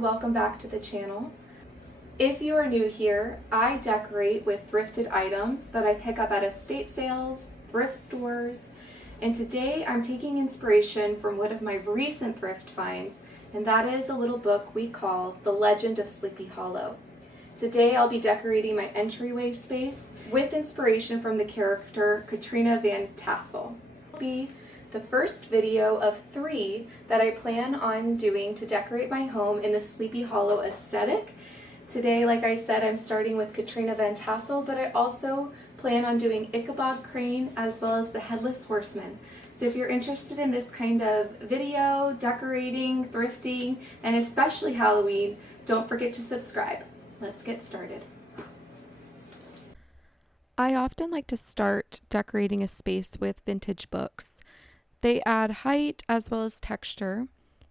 Welcome back to the channel. If you are new here, I decorate with thrifted items that I pick up at estate sales, thrift stores, and today I'm taking inspiration from one of my recent thrift finds, and that is a little book we call The Legend of Sleepy Hollow. Today I'll be decorating my entryway space with inspiration from the character Katrina Van Tassel. It'll be the first video of 3 that I plan on doing to decorate my home in the Sleepy Hollow aesthetic. Today, like I said, I'm starting with Katrina Van Tassel, but I also plan on doing Ichabod Crane as well as the Headless Horseman. So if you're interested in this kind of video, decorating, thrifting, and especially Halloween, don't forget to subscribe. Let's get started. I often like to start decorating a space with vintage books. They add height as well as texture,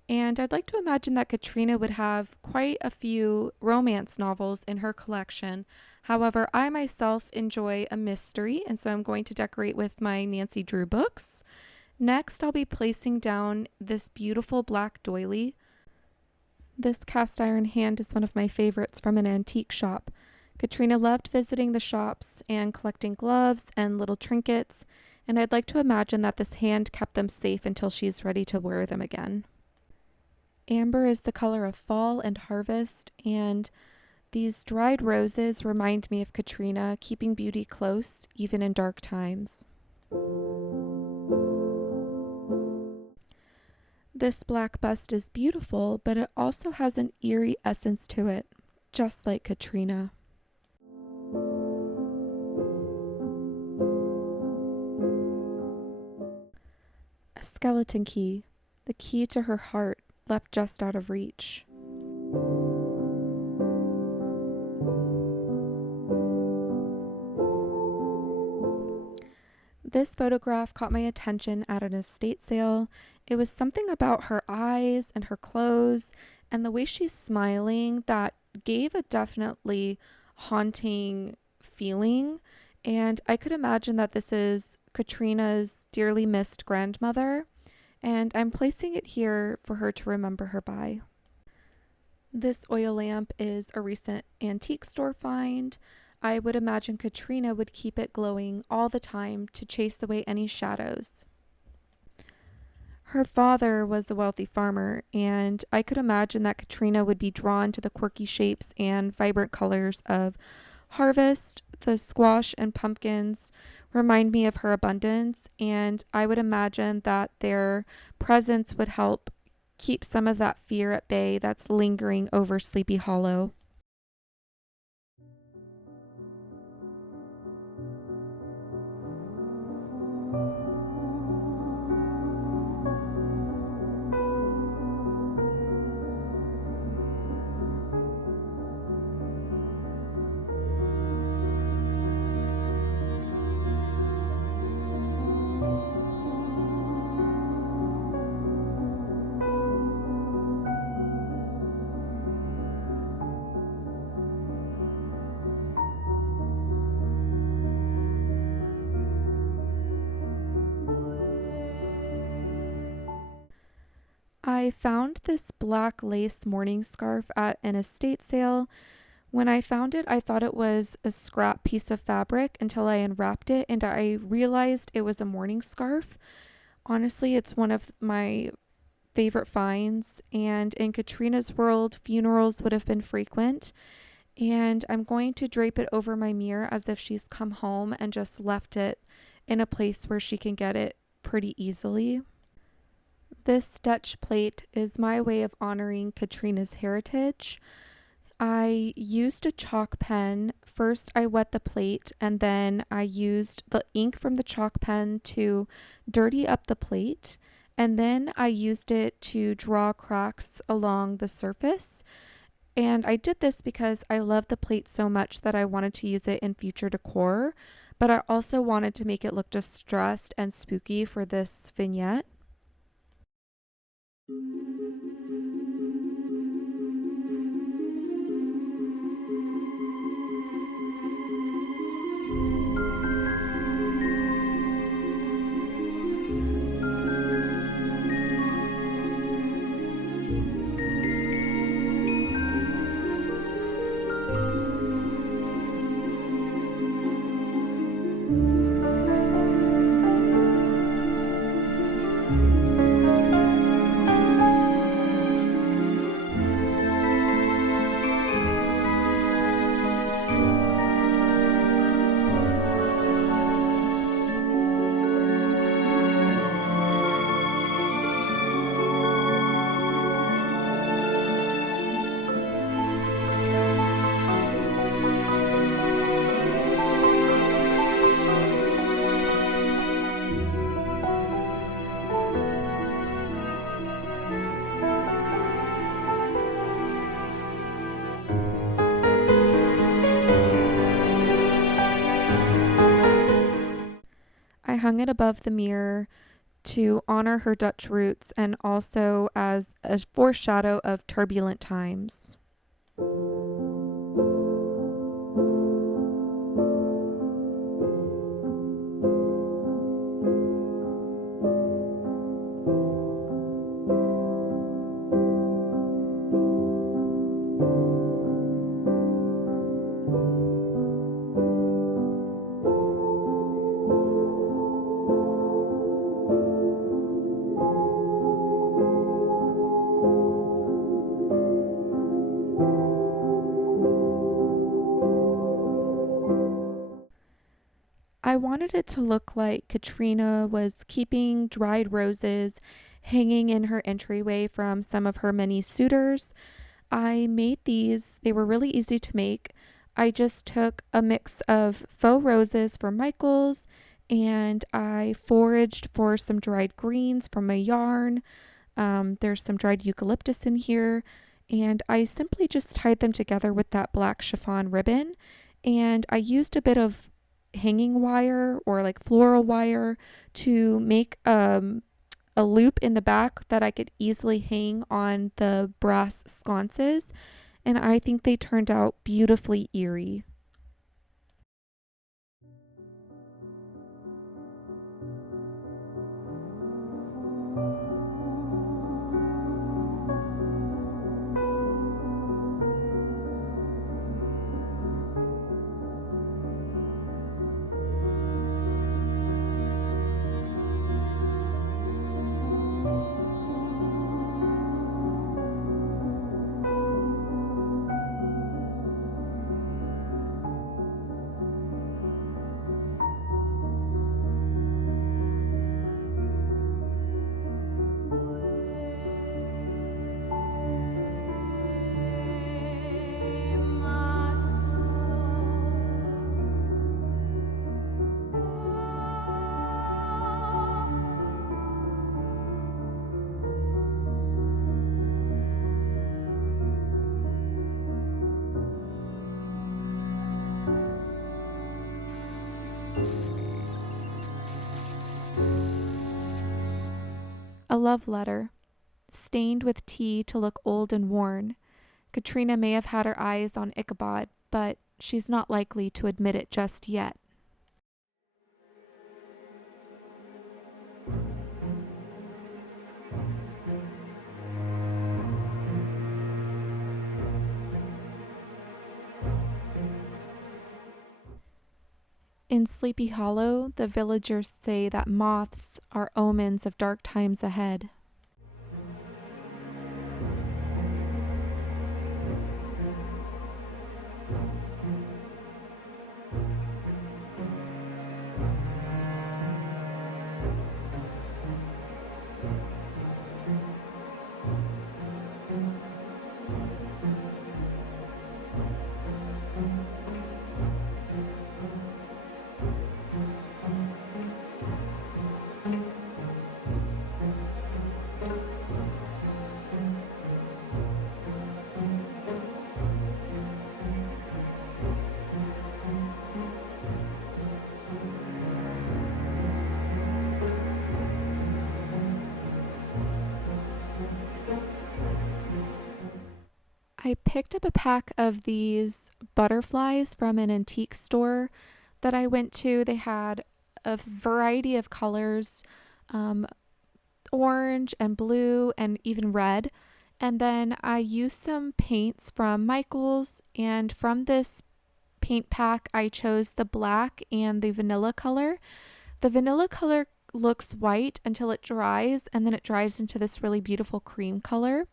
and I'd like to imagine that Katrina would have quite a few romance novels in her collection. However, I myself enjoy a mystery, and so I'm going to decorate with my Nancy Drew books. Next, I'll be placing down this beautiful black doily. This cast iron hand is one of my favorites from an antique shop. Katrina loved visiting the shops and collecting gloves and little trinkets, and I'd like to imagine that this hand kept them safe until she's ready to wear them again. Amber is the color of fall and harvest, and these dried roses remind me of Katrina keeping beauty close even in dark times. This black bust is beautiful, but it also has an eerie essence to it, just like Katrina. A skeleton key, the key to her heart, left just out of reach. This photograph caught my attention at an estate sale. It was something about her eyes and her clothes and the way she's smiling that gave a definitely haunting feeling. And I could imagine that this is Katrina's dearly missed grandmother, and I'm placing it here for her to remember her by. This oil lamp is a recent antique store find. I would imagine Katrina would keep it glowing all the time to chase away any shadows. Her father was a wealthy farmer, and I could imagine that Katrina would be drawn to the quirky shapes and vibrant colors of harvest. The squash and pumpkins remind me of her abundance, and I would imagine that their presence would help keep some of that fear at bay that's lingering over Sleepy Hollow. I found this black lace morning scarf at an estate sale. When I found it, I thought it was a scrap piece of fabric until I unwrapped it and I realized it was a morning scarf. Honestly, it's one of my favorite finds, and in Katrina's world, funerals would have been frequent. And I'm going to drape it over my mirror as if she's come home and just left it in a place where she can get it pretty easily. This Dutch plate is my way of honoring Katrina's heritage. I used a chalk pen. First, I wet the plate, and then I used the ink from the chalk pen to dirty up the plate. And then I used it to draw cracks along the surface. And I did this because I love the plate so much that I wanted to use it in future decor, but I also wanted to make it look distressed and spooky for this vignette. I hung it above the mirror to honor her Dutch roots and also as a foreshadow of turbulent times. I wanted it to look like Katrina was keeping dried roses hanging in her entryway from some of her many suitors. I made these, they were really easy to make. I just took a mix of faux roses from Michael's and I foraged for some dried greens from a yarn. There's some dried eucalyptus in here, and I simply just tied them together with that black chiffon ribbon. And I used a bit of hanging wire or like floral wire to make a loop in the back that I could easily hang on the brass sconces. And I think they turned out beautifully eerie. A love letter, stained with tea to look old and worn. Katrina may have had her eyes on Ichabod, but she's not likely to admit it just yet. In Sleepy Hollow, the villagers say that moths are omens of dark times ahead. picked up a pack of these butterflies from an antique store that I went to. They had a variety of colors, um, orange and blue and even red. And then I used some paints from Michael's, and from this paint pack, I chose the black and the vanilla color. The vanilla color looks white until it dries, and then it dries into this really beautiful cream color.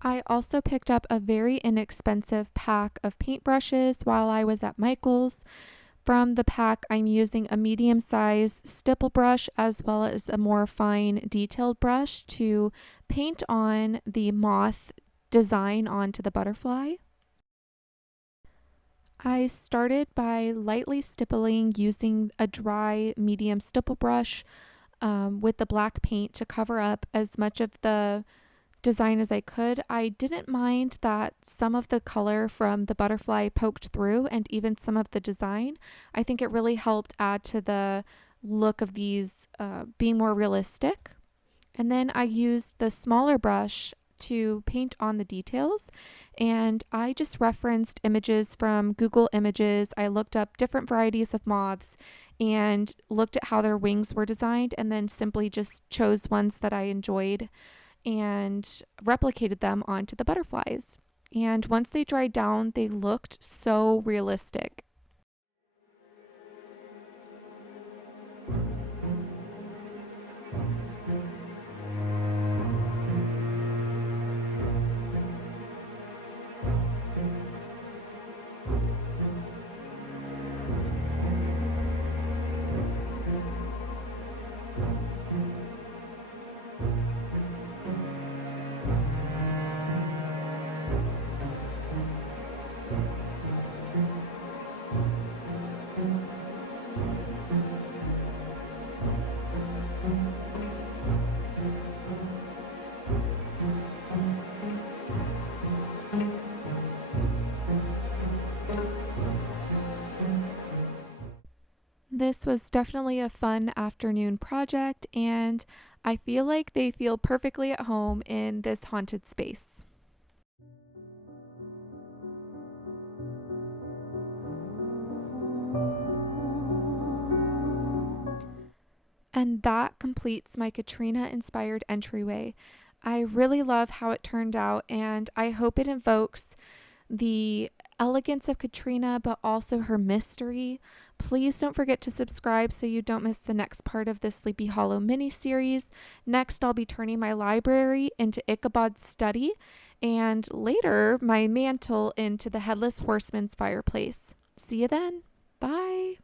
I also picked up a very inexpensive pack of paintbrushes while I was at Michael's. From the pack, I'm using a medium-sized stipple brush as well as a more fine detailed brush to paint on the moth design onto the butterfly. I started by lightly stippling using a dry medium stipple brush with the black paint to cover up as much of the design as I could. I didn't mind that some of the color from the butterfly poked through and even some of the design. I think it really helped add to the look of these being more realistic. And then I used the smaller brush to paint on the details, and I just referenced images from Google Images. I looked up different varieties of moths and looked at how their wings were designed, and then simply just chose ones that I enjoyed and replicated them onto the butterflies. And once they dried down, they looked so realistic. This was definitely a fun afternoon project, and I feel like they feel perfectly at home in this haunted space. And that completes my Katrina inspired entryway. I really love how it turned out, and I hope it invokes the elegance of Katrina, but also her mystery. Please don't forget to subscribe so you don't miss the next part of this Sleepy Hollow mini series. Next, I'll be turning my library into Ichabod's study, and later, my mantle into the Headless Horseman's fireplace. See you then. Bye.